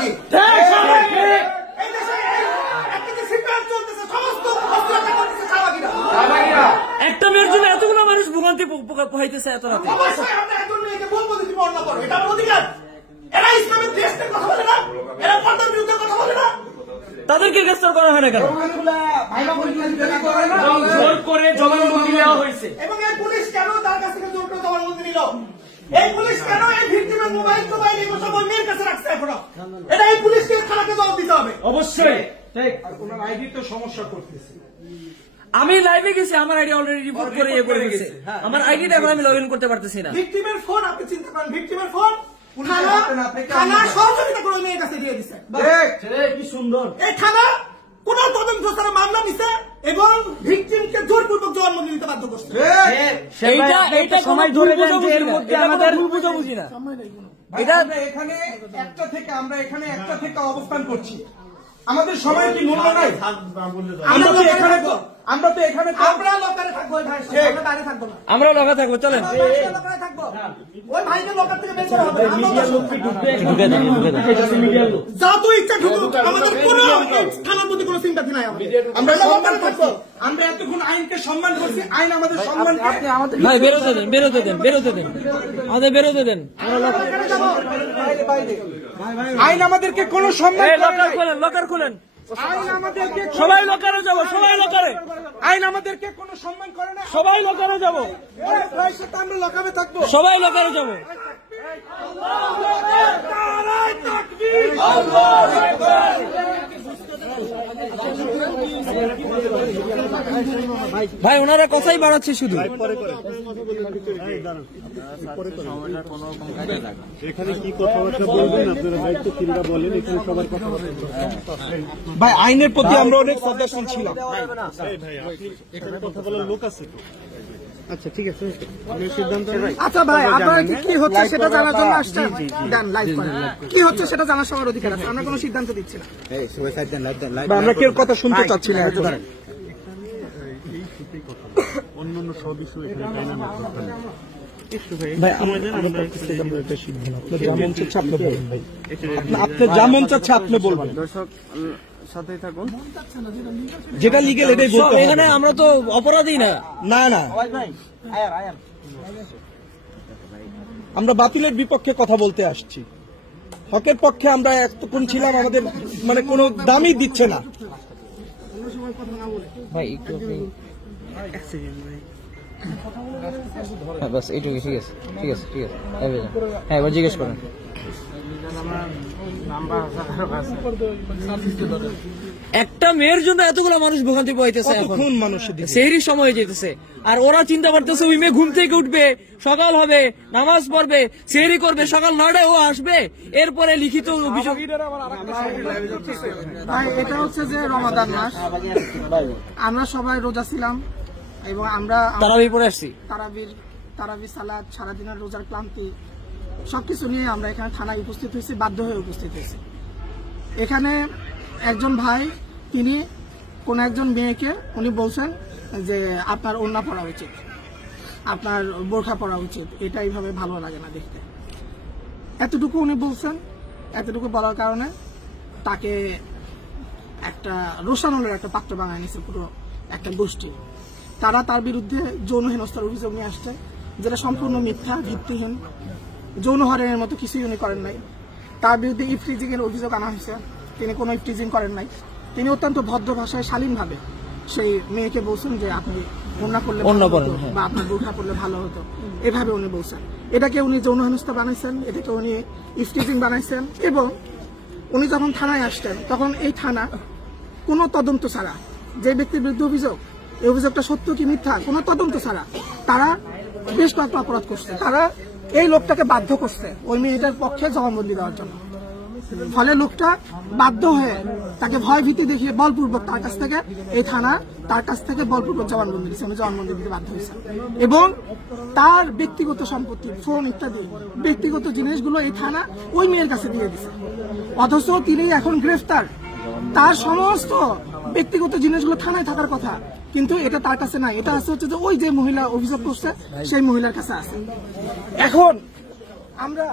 নাকি? এই দেশে একদিকে সিদ্ধান্ত চলতেছে, সমস্ত অস্ত্রটা করতেছে শাহবাগীরা। একটা মেয়ের জন্য এতগুলো মানুষ ভোগান্তি পোহাইতেছে এত রাতে। অবশ্যই আমরা একজন মেয়েকে বলবো যে তুমি অন্যায় করো, এটা আমার অধিকার। এরা ইসলামের দেশের কথা বলে না, এরা পর্দার বিরুদ্ধে কথা বলে না, তাদেরকে গ্রেফতার করা হয় না কেন? জোর করে জবানবন্দি নেওয়া হয়েছে। এবং এই পুলিশ কেন তার কাছ থেকে জোর করে জবানবন্দি নিল? এই পুলিশ কেন এই ভিক্টিমের মোবাইল এগুলো সব ওই মেয়ের কাছে রাখছে এখনো? এটা এই পুলিশকে থানাকে জবাব দিতে হবে। অবশ্যই। ওনার আইডি তো সমস্যা করতেছে। আমি লাইভে গেছি, আমার আইডি অলরেডি রিপোর্ট করে ইয়ে করে গেছে। আমার আইডিটা এখন আমি লগ ইন করতে পারতেছি না। ভিক্টিমের ফোন আপনি চিন্তা করেন, ভিক্টিমের ফোন থানা সহযোগিতা করে মেয়ের কাছে দিয়ে দিচ্ছে। কি সুন্দর। এই থানা কোন তদন্ত ছাড়া মামলা নিছে এবং ভিক্টিমকে জোরপূর্বক জবানবন্দি দিতে বাধ্য করছে। এইটা সময় ধরে এর মধ্যে আমাদের ভুল বুঝাবুঝি না। এটা এখানে একটা থেকে অবস্থান করছি, আমাদের সময় কি মূল্য নাই? আমরা তো এখানে আমরা লোকারে থাকবো, ভাই আমরা বাইরে থাকবো না, আমরা লগা থাকবো। চলেন লোকারে থাকবো। ওই ভাইকে লোকার থেকে বের করা হবে। যত ইচ্ছা ঢুকুক, আমাদের কোনো থানার প্রতি কোনো সিম্পাথি নাই। আমরা সম্মান করবো, আমরা এতক্ষণ আইনকে সম্মান করছি, আইন আমাদের সম্মান। ভাই বেরোতে দেন, বেরোতে দেন, বেরোতে দেন, আমাদের বেরোতে দেন। আইন আমাদেরকে কোনো সম্মান। লকার খোলেন, লকার খোলেন। আইন আমাদেরকে সবাই লকারে যাবো, সবাই লকারে। আইন আমাদেরকে কোনো সম্মান করে না। সবাই লকারে যাবো, আমরা লকাবে থাকবো, সবাই লকারে যাবো। ভাই ওনারা কথাই বাড়াচ্ছে শুধু। এখানে কি কথাবার্তা বলবেন আপনারা? দায়িত্ব কিংবা বলেন, এখানে সবার কথাবার্তা। ভাই আইনের প্রতি আমরা অনেক শ্রদ্ধাশীল ছিলাম। ভাই এখানে কথা বলার লোক আছে তো? আচ্ছা ঠিক আছে, আপনি সিদ্ধান্ত। আচ্ছা ভাই, আপনারা কি হচ্ছে সেটা জানার জন্য আসছেন? দেন লাইভ করেন, কি হচ্ছে সেটা জানার সবার অধিকার আছে। আমরা কোনো সিদ্ধান্ত দিচ্ছি না। আমরা কেউ কথা শুনতে চাচ্ছি না। অন্যান্য সব বিষয় এখানে ভাই আমরা একটা সিদ্ধান্ত, আপনার যা মন চাচ্ছে আপনি বলবেন। ভাই আপনি যা মন চাচ্ছে আপনি বলবেন। দর্শক সাথেই থাকুন, যেটা লিগেল এটাই বলতে হবে। এখানে আমরা তো অপরাধী না। না না, আমরা বাতিলের বিপক্ষে কথা বলতে আসছি, হকের পক্ষে আমরা এতক্ষণ ছিলাম। আমাদের মানে কোনো দামই দিচ্ছে না। ভাই একটু বাস এইটুকু, ঠিক আছে ঠিক আছে ঠিক আছে। হ্যাঁ এবার জিজ্ঞেস করেন। একটা মেয়ের জন্য এতগুলো মানুষ ভোগান্তি পাইতেছে, এখন সেহরির সময় যেতেছে, আর ওরা চিন্তা করতেছে ওই মেয়ে ঘুম থেকে উঠবে, সকাল হবে, নামাজ পড়বে, সেহরি করবে, সকাল 9টায় ও আসবে, এরপরে লিখিত অভিযোগ। এটা হচ্ছে যে রমাদান মাস, আমরা সবাই রোজা ছিলাম এবং আমরা তারাবির পরে আসছি। তারাবির সালাত, সারাদিনের রোজার ক্লান্তি সবকিছু নিয়ে আমরা এখানে থানায় উপস্থিত হয়েছি, বাধ্য হয়ে উপস্থিত হয়েছি। এখানে একজন ভাই, তিনি কোন একজন মেয়েকে উনি বলছেন যে আপনার ওড়না পরা উচিত, আপনার বোরখা পরা উচিত, এটা এইভাবে ভালো লাগে না দেখতে। এতটুকু উনি বলছেন। এতটুকু বলার কারণে তাকে একটা রোষানলের একটা পাত্র বানায় নিচ্ছে পুরো একটা গোষ্ঠী। তারা তার বিরুদ্ধে যৌন হেনস্থার অভিযোগ নিয়ে আসছে, যেটা সম্পূর্ণ মিথ্যা, ভিত্তিহীন। যৌন হয়রানির মতো কিছুই উনি করেন নাই। তার বিরুদ্ধে ইফটিজিং এর অভিযোগ আনা হয়েছে, তিনি কোনো ইফটিজিং করেন নাই। তিনি অত্যন্ত ভদ্র ভাষায় শালীনভাবে সেই মেয়েকে বলছেন যে আপনি ওড়না পরলে বা আপনার বোরখা পরলে ভালো হতো, এভাবে উনি বলছেন। এটাকে উনি যৌন হেনস্থা বানাইছেন, এটাকে উনি ইফটিজিং বানাইছেন। এবং উনি যখন থানায় আসতেন তখন এই থানা কোনো তদন্ত ছাড়া, যে ব্যক্তির বিরুদ্ধে অভিযোগ, এই অভিযোগটা সত্য কি মিথ্যা, কোনো তদন্ত ছাড়া তারা বেশ কয়েকটা অপরাধ করছে। তারা এই লোকটাকে বাধ্য করছে ওই মেয়েটার পক্ষে জবানবন্দি দেওয়ার জন্য। ফলে লোকটা বাধ্য হয়ে তাকে ভয় ভীতি দেখিয়ে বলপূর্বক তার কাছ থেকে এই থানা তার কাছ থেকে বলপূর্বক জবানবন্দি দিচ্ছে, আমি জবানবন্দি দিতে বাধ্য হয়েছে। এবং তার ব্যক্তিগত সম্পত্তি, ফোন ইত্যাদি ব্যক্তিগত জিনিসগুলো এই থানা ওই মেয়ের কাছে দিয়ে দিচ্ছে, অথচ তিনি এখন গ্রেফতার। তার সমস্ত ব্যক্তিগত জিনিসগুলো থানায় থাকার কথা, কিন্তু এটা তার কাছে নাই। এটা আছে হচ্ছে যে ওই যে মহিলা অভিযোগ করছে সেই মহিলার কাছে আছে। এখন আমরা